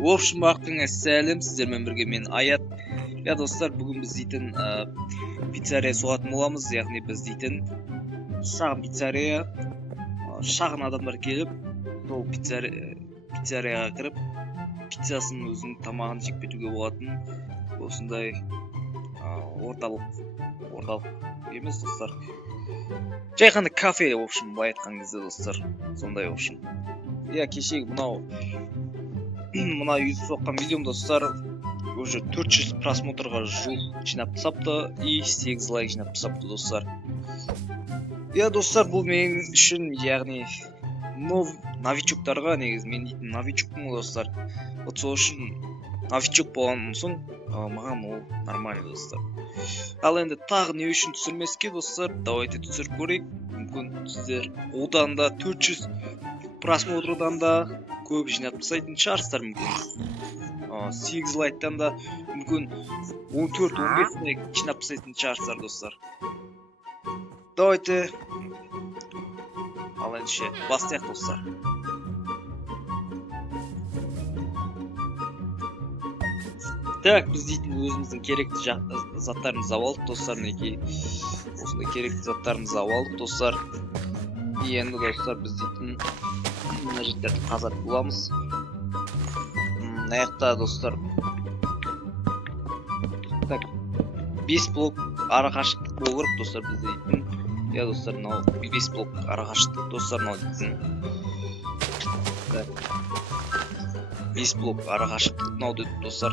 В общем, вақытыңа сәлем, сіздермен бірге мен Аят. Я достар, бүгін біз дейтін пиццарея соғатын боламыз, яғни біз дейтін шағын пиццарея, шағын адамдар келіп, сол пиццареяға кіріп, пиццасын өзінің тамағын жеп кетуге болатын осындай орталық емес достар. Жай ғана кафе, в общем, былай айтқан кезде достар, сондай в общем. Я кешегі мына үйді соққан видеом достар уже 400 просмотрға жуық жинап тастапты и 8 лайк жинап тастапты достар. Я достар, бұл мен үшін, яғни новичоктарға, негізі мен дейтін новичокпын достар. Вот сол үшін новичок болғаннан соң маған ол нормально достар. Ал енді тағы не үшін түсірмеске достар, давайте түсіріп көрейік. Мүмкін сіздер одан да 400 просмотрдан да көп жинап тастайтын шығарсыздар мүмкін. 8 лайктан да мүмкін 14-15 лайк жинап тастайтын шығарсыздар достар. Давайте ал ендеше бастайық достар. Так, біз дейтін өзіміздің керекті заттарымызды алдық достар, мінекей. Осындай керекті заттарымызды алдық достар. Енді достар, біз дейтін мына жердерді қазат боламыз. Аяқта достар. Так, 5 блок арақашықтық болу керек достар, біз дейтін. Я достар, 5 блок арақашықтық достар, дейтін. 5 блок арақашықтық дейтін достар.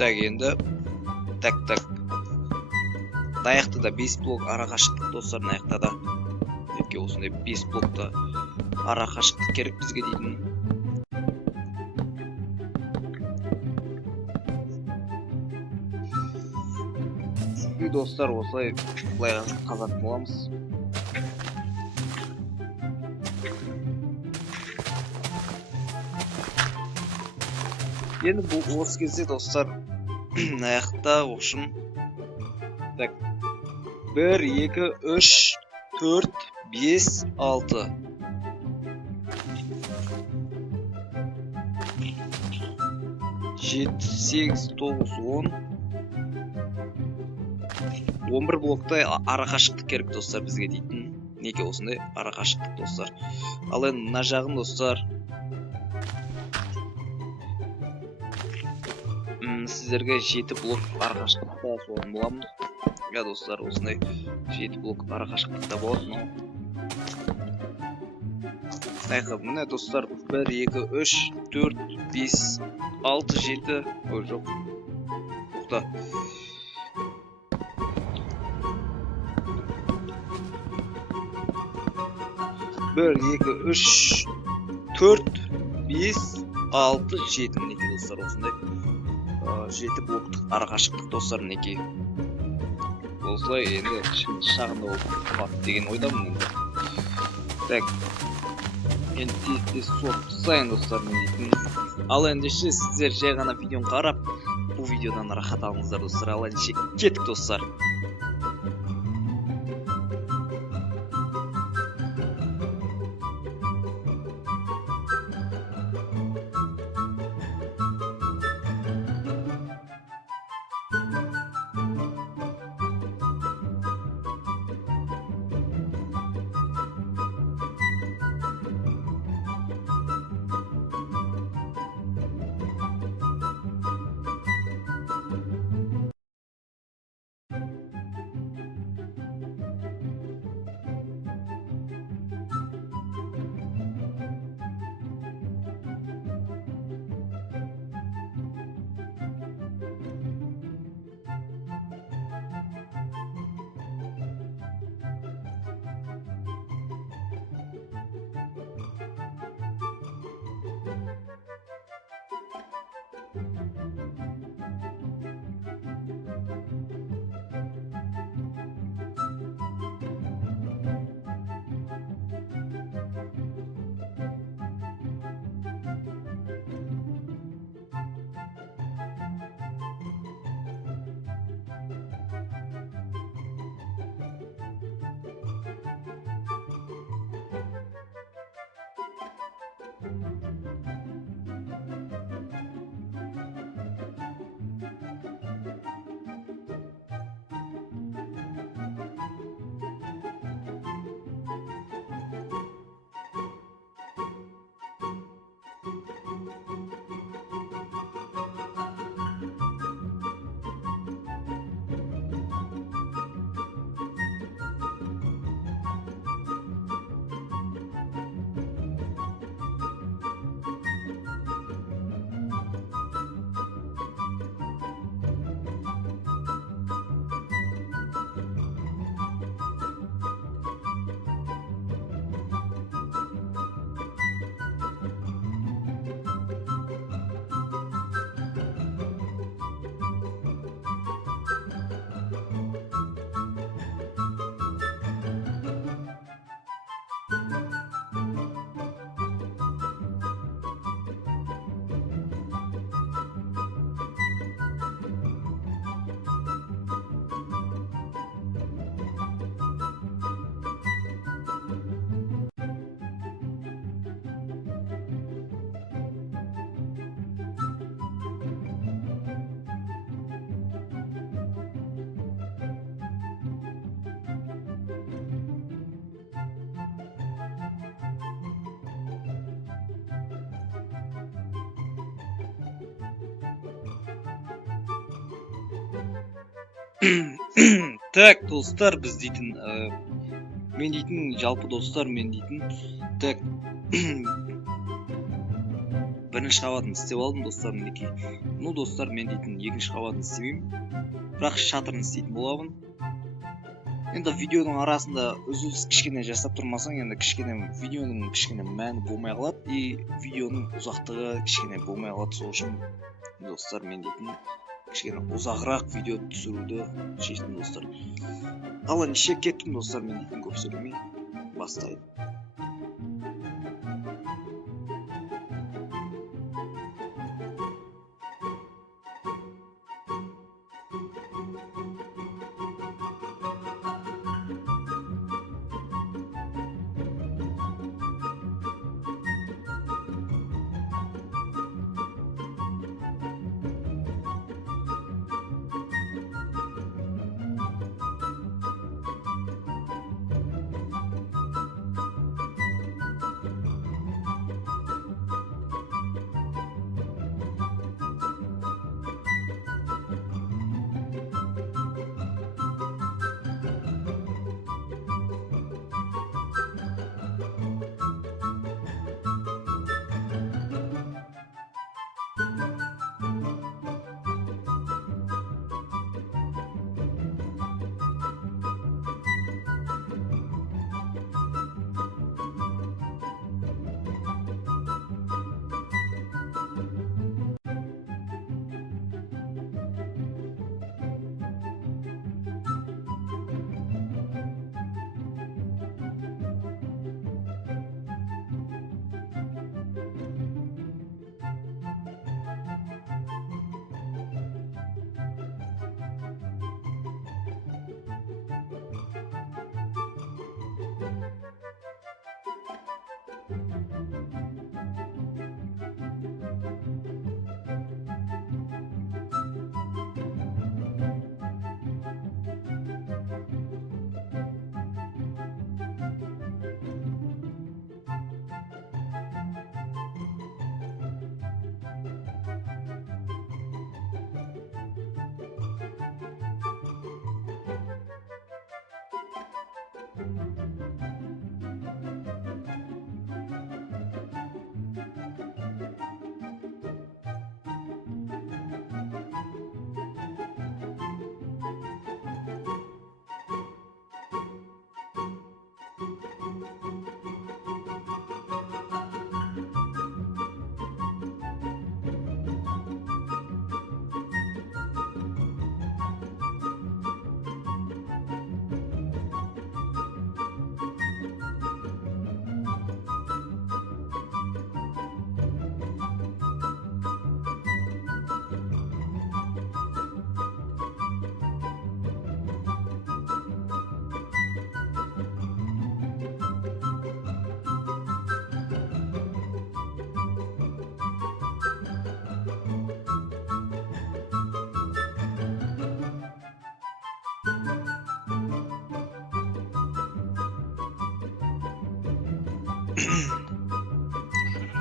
Так, енді так. Аяқта да 5 блок арақашықтық достар, аяқта да. Неке осындай 5 блокта арақашықтық керек бізге дейтін. И достар, осылай қазатын боламыз. Енді бұл осы кезде достар аяқта оқшын. Так, 1, 2, 3, 4, 5, 6. 7, 8, 9, 10. 11 блокта арақашықтық керек достар бізге дейтін. Неге осындай арақашықтық достар. Ал енді мына жағын достар сіздерге 7 блок арақашықтықта соғын боламын. Я достар, осындай 7 блок арақашықтықта болады. Міне достар, 1, 2, 3, 4, 5, 6, 7. Ой, жоқ. Тоқта. 1, 2, 3, 4, 5, 6, 7. Мінекей достар, осындай 7 блоктық арақашықтық достар, мінекей. Осылай енді шағында болып деген ойдамын енді. Так, енді тез соғып тастайын достар, мен дейтін. Ал ендеше сіздер жай ғана видеоны қарап, бұл видеодан рахат алыңыздар достар. Ал ендеше кеттік достар. Так, достар, біз дейтін, мен дейтін, жалпы достар, мен дейтін, так, бірінші қабатын істеп алдым, достар, мінекей. Ну, достар, мен дейтін, екінші қабатын істемеймін, бірақ шатырын істейтін боламын. Енді видеоның арасында үзіліс кішкене жасап тұрмасаң, енді видеоның кішкене мәні болмай қалады, и видеоның ұзақтығы кішкене болмай қалады. Сол үшін, достар, мен дейтін, кішкене ұзағырақ видео түсіруді шештім, достар. Ал неше кеттім, достар, мен дейтін, көп сөйлемей бастайын.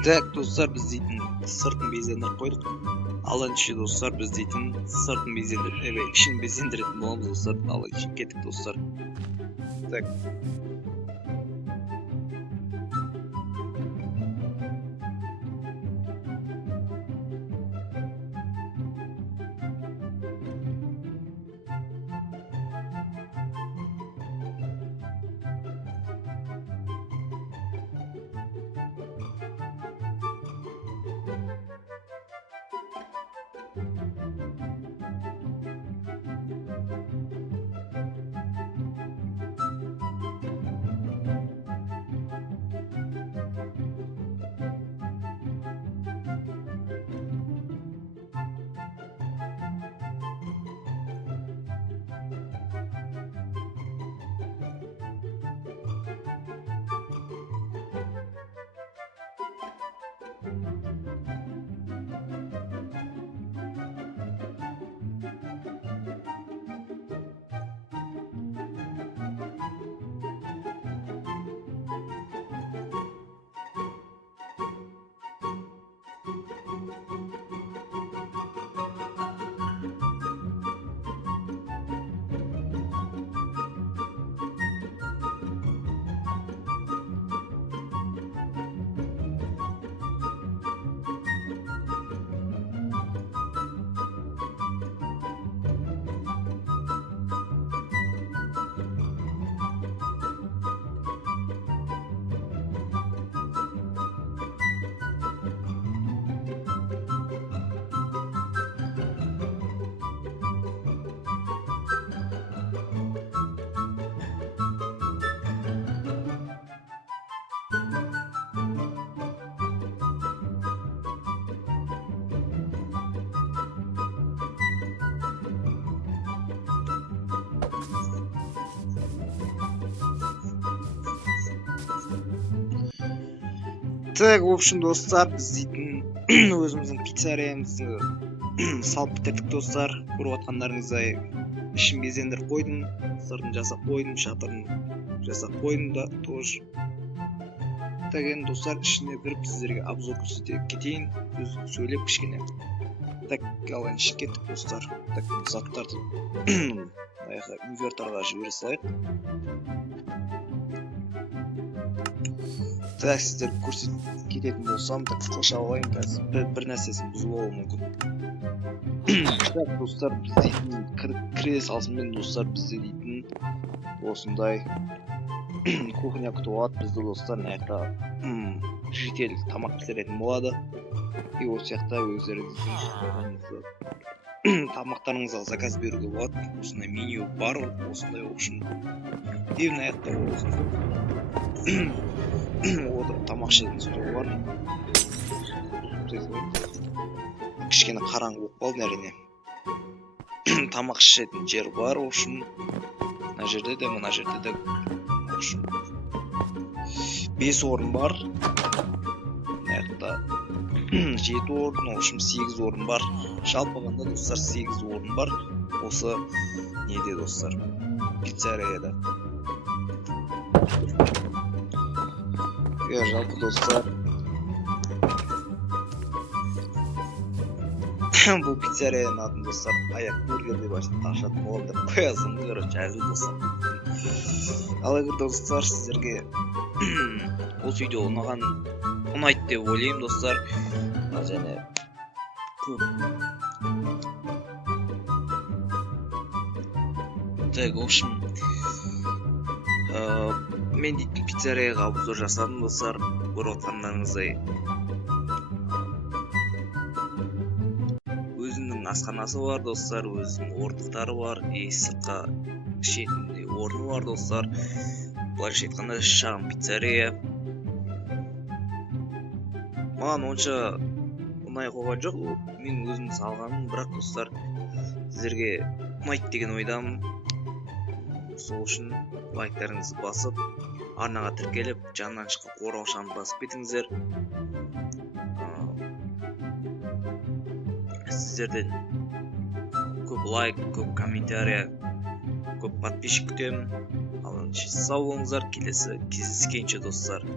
Так, достар, біз дейтін сыртын безендіріп қойдық. Ал неше достар, біз дейтін сыртын безендіріп, ішін безендіретін боламыз, достар. Ал неше кеттік, достар. Так. Так, в общем, достар, біз дейтін өзіміздің пиццареямызды салып бітірдік, достар. Көріп отқандарыңыздай ішін безендіріп қойдым, сыртын жасап қойдым, шатырын жасап қойдым да тоже. Так, енді достар, ішіне кіріп сіздерге обзор көрсете кетейін, сөйлеп кішкене. Так, ал енді ішіп кеттік, достар. Так, заттарды инвертарға жібере салайық. Так, сіздер көрсетіп кететін болсам, так қоша алайын, қазір бір нәрсесін бұзып алуы мүмкін. Так, достар, біз дейтін кіре салысымен, достар, бізде дейтін осындай кухня күтіп алады бізді, достар. Мына жедел тамақ пісіретін болады. И осы сияқты өздері тамақтарыңызға заказ беруге болады. Осындай меню бар, осындай общем. И мына жақта отырып тамақ ішетін стол бар. Кішкене қараңғы болып қалды, әрине. Тамақ ішетін жер бар, общем. Мына жерде де, мына жерде де, общем, 5 орын бар. Мына жақта 7 орын, общем 8 орын бар. Жалпығанда, достар, 8 орын бар. Осы неде, достар, пиццареяда. Жалпы, достар, бұл пиццареяның атын, достар, аяқ бургер деп ашатын болады деп қоясың, короче, әзіл, достар. Ал егер, достар, сіздерге осы видео ұнайды деп ойлаймын, достар. Және көп. Так, в общем, мен дейтін пиццареяға обзор жасадым, достар. Көріп отқандарыңыздай өзінің асханасы бар, достар, өзінің орындықтары бар, сыртқа шетінде орны бар, достар. Былайша айтқанда шағын пиццарея. Маған онша ұнай қойған жоқ, мен өзім салғаным, бірақ, достар, сіздерге ұнайды деген ойдамын. Сол үшін лайктарыңызды басып, арнаға тіркеліп, жанынан шыққан қоңыраушаны басып кетіңіздер. Сіздерден көп лайк, көп комментария, көп подписчик күтемін. Ал сау болыңыздар, келесі кездескенше, достар.